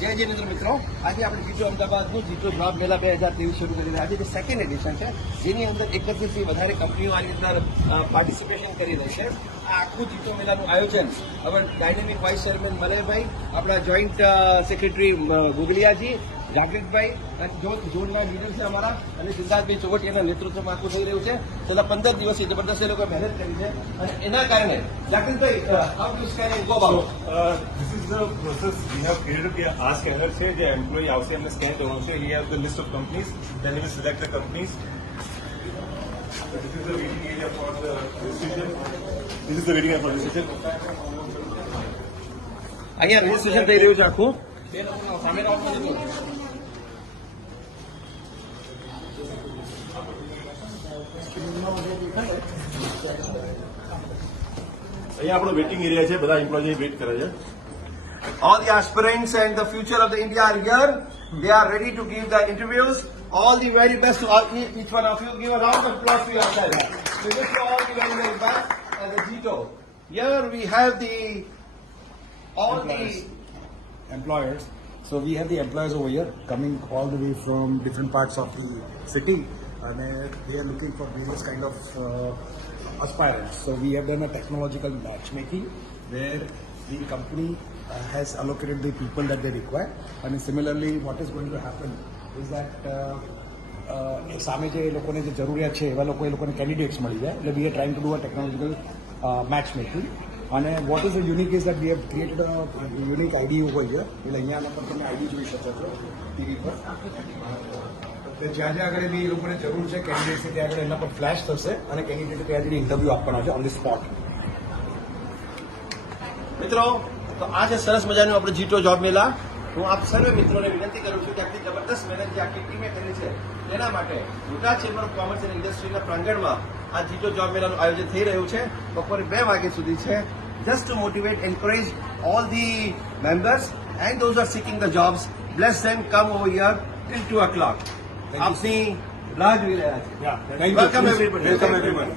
જય જિનેન્દ્ર મિત્રો, આજે આપણે જીતો અમદાવાદનું જીતો જોબ મેળા 2023 શરૂ કરી રહ્યા છે. જે સેકન્ડ એડિશન છે, જેની અંદર 31 થી વધારે કંપનીઓ આની અંદર પાર્ટિસિપેશન કરી રહી છે. આ આખું જીતો મેળાનું આયોજન હવે ડાયનેમિક વાઇસ ચેરમેન મલયભાઈ, આપણા જોઈન્ટ સેક્રેટરી ગુગલિયાજી, જાગૃતભાઈ અને ઝોનના લીડર છે અમારા અને સિદ્ધાર્થભાઈ ચોવટિયાના નેતૃત્વમાં આખું થઈ રહ્યું છે. છેલ્લા 15 દિવસથી જબરદસ્ત એ લોકોએ મહેનત કરી છે અને એના કારણે જાગૃતભાઈ how do scanning go about? This is the process we have created. કે આ સ્કેનર છે જે એમ્પ્લોયી આવશે એમને સ્કેન કરવાનું છે. He has the list of companies, then he will select the companies. This is the waiting area for the registration. This is the waiting area for registration. અહીંયા registration થઈ રહ્યું છે આખું. અહીંયા આપણો વેઇટિંગ એરિયા છે, બધા એમ્પ્લોયી વેઇટ કરે છે. All the aspirants and the future of the India are here. They are ready to give the interviews. All the very best to each one of you. Give a round of applause to yourself. We wish you all the very, very best. And the Jito. Here we have all the employers. So we have the employers over here coming all the way from different parts of the city, and they are looking for various kind of aspirants. So we have done a technological matchmaking where the company has allocated the people that they require, and similarly what is going to happen is that સામે જે લોકોને જે જરૂરિયાત છે એવા લોકોને candidates મળી જાય. એટલે we are trying to do a technological matchmaking. અને what is the unique is that we have created a unique ID over here. એટલે અહીંયા આના પર તમે આઈડી જોઈ શકો છો ટીવી પર. જ્યાં જ્યાં આગળ બી એ લોકોને જરૂર છે કેન્ડિડેટ્સની ત્યાં આગળ એના પર ફ્લેશ થશે અને કેન્ડિડેટ ત્યાં આગળ ઇન્ટરવ્યુ આપવાનો છે ઓન ધી સ્પોટ. મિત્રો, તો આ છે સરસ મજાનું આપણે જીતો જોબ મેળા. હું આપ સર્વે મિત્રોને વિનંતી કરું છું કે આટલી જબરદસ્ત મહેનત જે આખી ટીમે કરી છે તેના માટે Gujarat chamber of commerce and ઇન્ડસ્ટ્રીના પ્રાંગણમાં આ જીતો જોબ મેળાનું આયોજન થઈ રહ્યું છે. બપોરે 2 વાગ્યા સુધી છે. Just to motivate, encourage all the members and those are seeking the jobs. Bless them, come over here till 2 o'clock. આપની રાહ જોઈ રહ્યા છે. Thank you. Welcome everybody. Welcome everyone.